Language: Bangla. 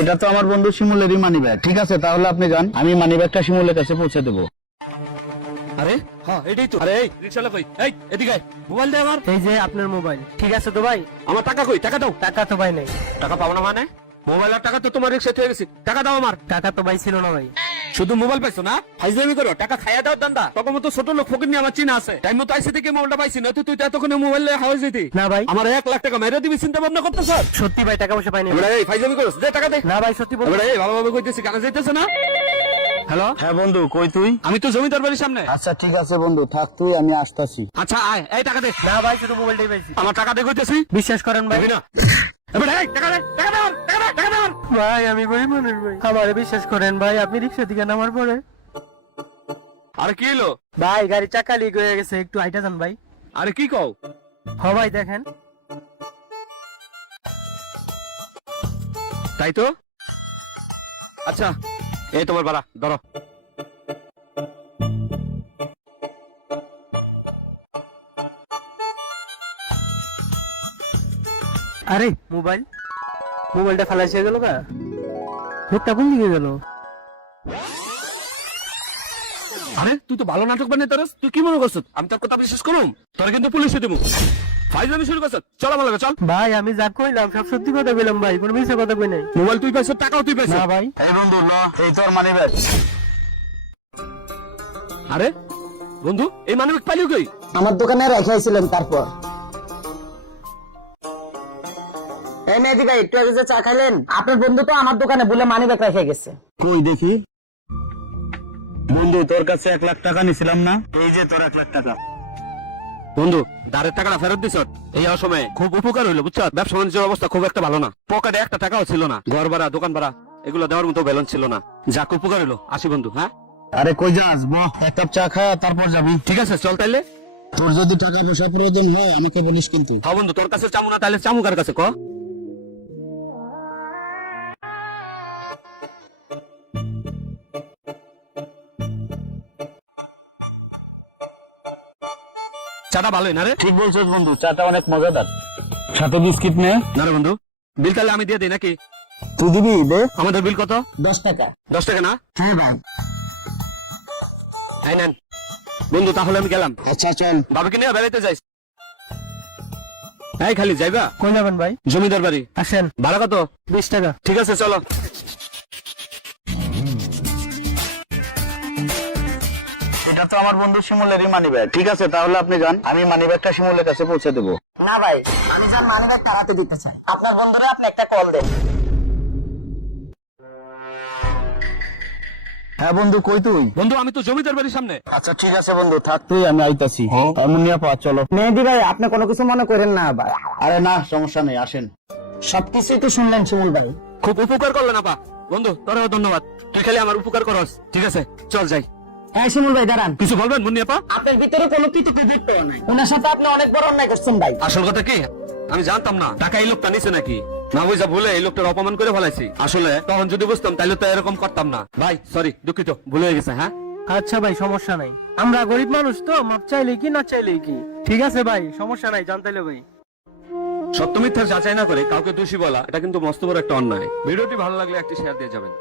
এটা তো আমার বন্ধু শিমুলেরই মানি ব্যাগ। ঠিক আছে, তাহলে আপনি যান, আমি মানি ব্যাগটা শিমুলের কাছে পৌঁছে দেবো। আরে হ্যাঁ এটাই তো। আরে এই রিকশাওয়ালা কই? এই এদিকে আয়, মোবাইল দে আমার। এই যে আপনার মোবাইল। ঠিক আছে তো ভাই? আমার টাকা কই? টাকা দাও। টাকা তো ভাই নেই। টাকা পাবো না মানে? মোবাইল আর টাকা তো তোমার রিকশা থেকে গেছে, টাকা দাও আমার। টাকা তো ভাই ছিল না ভাই। শুধু মোবাইল পাইছো না? ফাইজলামি করো, টাকা খাইয়া দাও দান্দা। তখন মতো ছোট লোক ফকির নিয়ে আমার চিনা আছে। টাইম মতো আইসে থেকে মোবাইলটা পাইছি না, তুই তো এতক্ষণে মোবাইল হাওয়া যেতি না ভাই। আমার 1 লাখ টাকা মেরে দিবি চিন্তা ভাবনা করতেছ? সত্যি ভাই টাকা পয়সা পাইনি। এবারে এই ফাইজলামি করছ, দে টাকা দে। না ভাই সত্যি বল। এবারে এই ভালোভাবে কইতেছি, কানে যাইতেছে না? হ্যালো, হ্যাঁ বন্ধু, কই তুই? আমি তো জমিদার বাড়ির সামনে। আচ্ছা ঠিক আছে বন্ধু, থাক তুই, আমি আসতাছি। আচ্ছা আয়, এই টাকা দে। না ভাই শুধু মোবাইলটাই পাইছি। আমার টাকা দে কইতেছি। বিশ্বাস করেন ভাই। দিবি না? এবারে এই টাকা দে, টাকা দে আমার, টাকা দে, টাকা দে আমার। ভাই আমি গরিব মানুষ ভাই, আমারে বিশ্বাস করেন ভাই। আপনি রিক্সা থেকে নামার পরে আরে কি হলো? ভাই গাড়ি চাকা লিক হয়ে গেছে, একটু আইটা যান ভাই। আরে কি কও? হ ভাই দেখেন। তাই তো? আচ্ছা এই তোমার ভাড়া ধরো। আরে মোবাইলটা ফালাইছে গেল গা। লোকটা কোন দিকে গেল? আরে তুই তো ভালো নাটক বানিয়ে তোরস, তুই কি মনে করছ আমি তোর কথা বিশ্বাস করুম? তোর কিন্তু পুলিশে দেবো। ফাইজলামি শুরু করছ, চল আমার লগে চল। ভাই আমি যা কইলাম সব সত্যি কথা কইলাম ভাই, কোনো মিথ্যা কথা কই নাই। মোবাইল তুই পাইছ, টাকাও তুই পাইছ। না ভাই। এই বন্ধু না, এই তোর মানি ব্যাগ। আরে বন্ধু এই মানবিক পাইলিও কই? আমার দোকানে রেখেছিলেন। তারপর এই মেহেদি ভাই, একটু আগে যে চা খাইলেন, আপনার বন্ধু তো আমার দোকানে বলে মানি ব্যাগ রেখে গেছে। কই দেখি। বন্ধু তোর কাছে 1 লাখ টাকা নিছিলাম না, এই যে তোর 1 লাখ টাকা। বন্ধু দাঁড়ের টাকাটা ফেরত দিছ, এই অসময়ে খুব উপকার হইলো বুঝছ। ব্যবসা বাণিজ্যের অবস্থা খুব একটা ভালো না, পকেটে 1 টাকাও ছিল না, ঘর ভাড়া দোকান ভাড়া এগুলো দেওয়ার মতো ব্যালেন্স ছিল না। যাক উপকার হইলো, আসি বন্ধু। হ্যাঁ আরে কই যাস? বহ, এক কাপ চা খা, তারপর যাবি। ঠিক আছে চল তাইলে। তোর যদি টাকা পয়সা প্রয়োজন হয় আমাকে বলিস কিন্তু। হ্যাঁ বন্ধু তোর কাছে চামু না তাইলে চামু কার কাছে ক? চাটা ভালোই না রে? ঠিক বলছিস বন্ধু, চাটা অনেক মজাদার, সাথে বিস্কিট নে। না রে বন্ধু, বিল তাহলে আমি দিয়ে দিই নাকি? তুই দিবি? দে। আমাদের বিল কত? 10 টাকা। 10 টাকা না? হ্যাঁ ভাই। এই নেন বন্ধু, তাহলে আমি গেলাম। আচ্ছা চল। বাবাকে নিয়ে বেড়াইতে যাইস। এই খালি যাইবা? কই যাবেন ভাই? জমিদার বাড়ি। আসেন। ভাড়া কত? 20 টাকা। ঠিক আছে চলো। এটা তো আমার বন্ধু শিমুলেরই মানি ব্যাগ। ঠিক আছে, তাহলে আপনি যান, আমি মানি ব্যাগটা শিমুলের কাছে পৌঁছে দেবো। না ভাই, আমি যার মানি ব্যাগ হাতে দিতে চাই। আপনার বন্ধুরা আপনি একটা কল দেন। হ্যাঁ বন্ধু, কই তুই? বন্ধু আমি তো জমিদার বাড়ির সামনে। আচ্ছা ঠিক আছে বন্ধু, থাক তুই, আমি আইতাছি। মুন্নিয়া পা, চলো। মেহেদি ভাই, আপনি কোনো কিছু মনে করেন না আবার। আরে না, সমস্যা নেই, আসেন। সবকিছুই তো শুনলেন শিমুল ভাই। খুব উপকার করলেন আপা। বন্ধু তোরেও ধন্যবাদ, তুই খালি আমার উপকার করস। ঠিক আছে চল যাই। হ্যাঁ শিমুল ভাই দাঁড়ান। কিছু বলবেন মুন্নি আপা? আপনার ভিতরে কোনো কৃতজ্ঞতা নাই। ওনার সাথে আপনি অনেক বড় অন্যায় করছেন ভাই। আসল কথা কি, আমি জানতাম না টাকা এই লোকটা নিছে নাকি। না বুঝা ভুলে এই লোকটার অপমান করে ফেলাইছি। আসলে তখন যদি বুঝতাম তাহলে তো এরকম করতাম না। ভাই সরি, দুঃখিত, ভুল হয়ে গেছে। হ্যাঁ আচ্ছা ভাই সমস্যা নাই, আমরা গরিব মানুষ তো, মাপ চাইলেই কি না চাইলেই কি। ঠিক আছে ভাই, সমস্যা নাই, জানতাইলে ভাই। সত্য মিথ্যার যাচাই না করে কাউকে দোষী বলা, এটা কিন্তু মস্ত বড় একটা অন্যায়। ভিডিওটি ভালো লাগলে একটি শেয়ার দিয়ে যাবেন।